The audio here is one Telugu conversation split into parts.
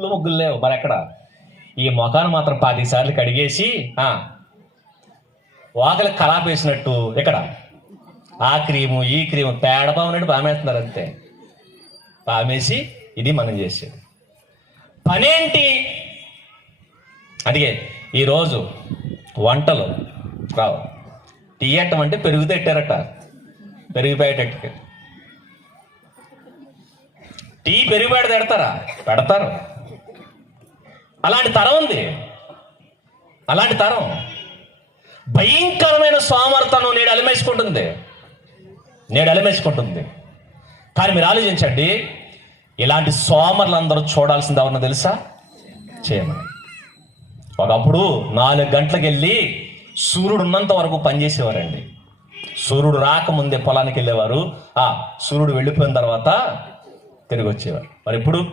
ముక్కులు ముగ్గులు లేవు. మరి ఎక్కడ? ఈ మొఖాన్ని మాత్రం పాతి సార్లు కడిగేసి వాకలి కలాపేసినట్టు ఇక్కడ ఆ క్రీము ఈ క్రీము తేడా ఉన్నట్టు పామేస్తున్నారు అంతే. పామేసి ఇది మనం చేసేది. పనేంటి? అందుకే ఈరోజు వంటలు రావు. తీయటం అంటే పెరుగు పెట్టారట పెరిగిపోయేటట్టుగా. టీ పెరిగిపోయాడు తిడతారా? పెడతారా పెడతారు. అలాంటి తరం ఉంది. అలాంటి తరం. భయంకరమైన సోమర్తనం నేడు అలమేసుకుంటుంది. నేడు అలమేసుకుంటుంది. కానీ మీరు ఆలోచించండి ఇలాంటి సోమర్లు అందరూ చూడాల్సింది ఎవరన్నా తెలుసా? చేయమని. ఒకప్పుడు నాలుగు గంటలకు వెళ్ళి సూర్యుడు ఉన్నంత వరకు పనిచేసేవారండి. సూర్యుడు రాకముందే పొలానికి వెళ్ళేవారు. ఆ సూర్యుడు వెళ్ళిపోయిన తర్వాత తిరిగి వచ్చేవారు. మరి ఇప్పుడు?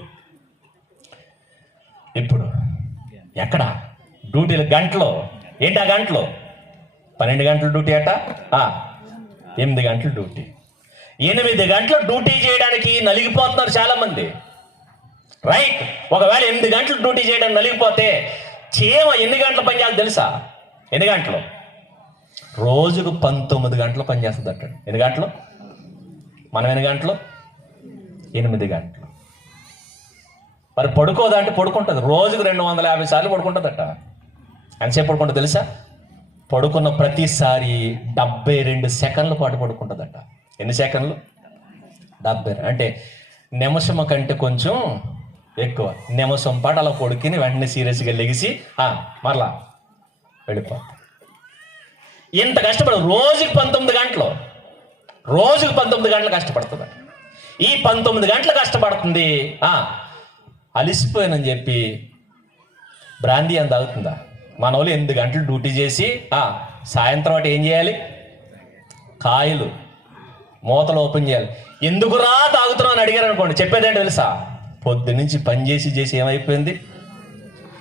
ఇప్పుడు ఎక్కడ? డ్యూటీలు గంటలో. ఏంటి ఆ గంటలో? పన్నెండు గంటల డ్యూటీ అట? ఎనిమిది గంటల డ్యూటీ. ఎనిమిది గంటలు డ్యూటీ చేయడానికి నలిగిపోతున్నారు చాలామంది. రైట్ ఒకవేళ ఎనిమిది గంటలు డ్యూటీ చేయడానికి నలిగిపోతే చేమ ఎన్ని గంటలు పనిచేయాలి తెలుసా? ఎన్ని గంటలు? రోజుకు పంతొమ్మిది గంటలు పనిచేస్తుంది అంటాడు. ఎన్ని గంటలు? మనం ఎన్ని గంటలు? ఎనిమిది గంటలు. మరి పడుకోదా అంటే పడుకుంటుంది. రోజుకు రెండు వందల యాభై సార్లు పడుకుంటుందట. ఎంతసేపు పడుకుంటుంది తెలుసా? పడుకున్న ప్రతిసారి డెబ్బై రెండు సెకండ్ల పాటు పడుకుంటుందట. ఎన్ని సెకండ్లు? డెబ్బై అంటే నిమిషం కంటే కొంచెం ఎక్కువ. నిమిషం పాటు అలా పడుకుని వెంటనే సీరియస్గా లెగిసి మరలా వెళ్ళిపోతాం. ఇంత కష్టపడు రోజుకి పంతొమ్మిది గంటలు. రోజుకి పంతొమ్మిది గంటలు కష్టపడుతుంది ఈ పంతొమ్మిది గంటలు కష్టపడుతుంది అలిసిపోయానని చెప్పి బ్రాందీ అని తాగుతుందా? మన వాళ్ళు ఎనిమిది గంటలు డ్యూటీ చేసి సాయంత్రం అటు ఏం చేయాలి? కాయలు మూతలు ఓపెన్ చేయాలి. ఎందుకురా తాగుతున్నావు అని అడిగారు అనుకోండి. చెప్పేదేంటి తెలుసా? పొద్దు నుంచి పని చేసి చేసి ఏమైపోయింది?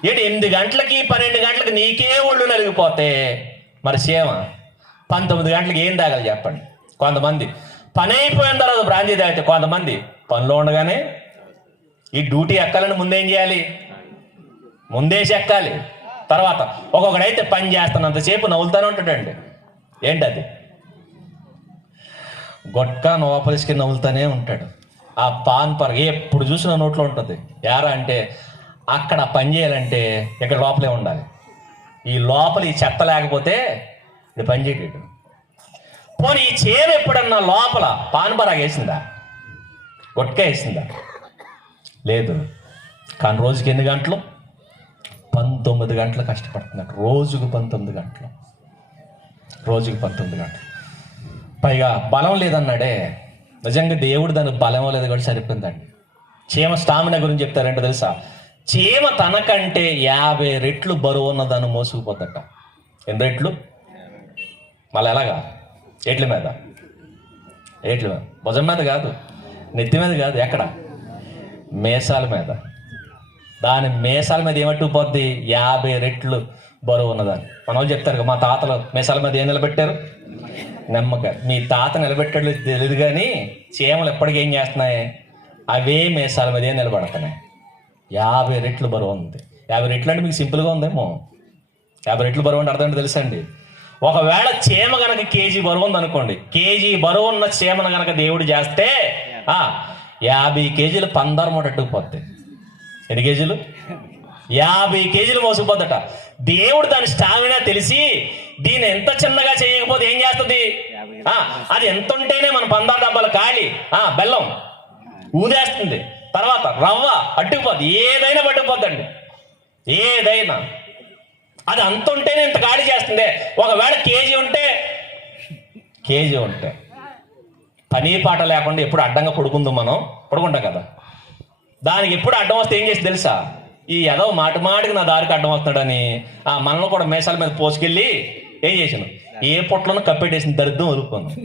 ఏంటి ఎనిమిది గంటలకి పన్నెండు గంటలకి నీకే ఒళ్ళు నలిగిపోతే మరి సేమ పంతొమ్మిది గంటలకి ఏం తాగాలి చెప్పండి. కొంతమంది పని అయిపోయిన తర్వాత బ్రాంతి తాగితే కొంతమంది పనిలో ఉండగానే ఈ డ్యూటీ ఎక్కాలని ముందేం చేయాలి? ముందేసి ఎక్కాలి. తర్వాత ఒక్కొక్కడైతే పని చేస్తున్నంతసేపు నవ్వులుతూనే ఉంటాడండి. ఏంటది? గొట్కా నోపలిస్కి నవ్వులుతూనే ఉంటాడు. ఆ పాన్ పర్ ఎప్పుడు చూసిన నోట్లో ఉంటుంది. యారా అంటే అక్కడ పని చేయాలంటే ఇక్కడ లోపలే ఉండాలి. ఈ లోపల ఈ చెత్త లేకపోతే ఇది పని చేయడు పోనీ ఈ చేను ఎప్పుడన్నా లోపల పాన్ పరాగ వేసిందా గొట్కా వేసిందా? లేదు. కానీ రోజుకి ఎన్ని గంటలు? పంతొమ్మిది గంటలు కష్టపడుతున్నాడు. రోజుకు పంతొమ్మిది గంటలు. రోజుకి పంతొమ్మిది గంటలు. పైగా బలం లేదన్నాడే. నిజంగా దేవుడు దానికి బలం లేదు కూడా సరిపోయిందండి. చీమ స్టామినా గురించి చెప్తారంటే తెలుసా? చీమ తనకంటే యాభై రెట్లు బరువు ఉన్న దాన్ని మోసుకుపోద్దట. ఎన్ని రెట్లు? మళ్ళీ ఎలాగా? ఏట్ల మీద? ఏట్ల మీద? భుజం మీద కాదు. నెత్తి మీద కాదు. ఎక్కడ? మేసాల మీద. దాని మేసాల మీద ఏమట్టుకుపోద్ది యాభై రెట్లు బరువు ఉన్నదాన్ని. మన వాళ్ళు చెప్తారు కదా, మా తాతలు మేసాల మీద ఏం నిలబెట్టారు? నమ్మక మీ తాత నిలబెట్టడం తెలియదు కానీ చీమలు ఎప్పటికీ ఏం చేస్తున్నాయి? అవే మేసాల మీద ఏం నిలబడుతున్నాయి. యాభై రెట్లు బరువు ఉంది. యాభై రెట్లు అంటే మీకు సింపుల్గా ఉందేమో? యాభై రెట్లు బరువు అంటే అర్థం ఏంటో తెలుసా అండి? ఒకవేళ చీమ కనుక కేజీ బరువు ఉంది అనుకోండి కేజీ బరువు ఉన్న చీమను కనుక దేవుడు చేస్తే యాభై కేజీలు పందరు మూట అట్టుకుపోతాయి ఎన్ని కేజీలు? యాభై కేజీలు మోసుకుపోద్దట. దేవుడు దాని స్టామినా తెలిసి దీన్ని ఎంత చిన్నగా చేయకపోతే ఏం చేస్తుంది? అది ఎంత ఉంటేనే మన పందారు డబ్బాలు ఖాళీ. ఆ, బెల్లం ఊదేస్తుంది. తర్వాత రవ్వ అడ్డుకుపోద్ది. ఏదైనా పట్టుకుపోద్దండి. ఏదైనా. అది అంత ఉంటేనే ఇంత ఖాళీ చేస్తుంది. ఒకవేళ కేజీ ఉంటే కేజీ ఉంటే. పని పాట లేకుండా ఎప్పుడు అడ్డంగా పడుకుందాం మనం? పడుకుంటాం కదా. దానికి ఎప్పుడు అడ్డం వస్తే ఏం చేసి తెలుసా? ఈ ఏదో మాటి మాటికి నా దారికి అడ్డం వస్తున్నాడని ఆ మనలో కూడా మేసాల మీద పోసుకెళ్ళి ఏం చేసాను ఏ పొట్లను కప్పెట్టేసిన దరిద్రం వదులుకున్నాను.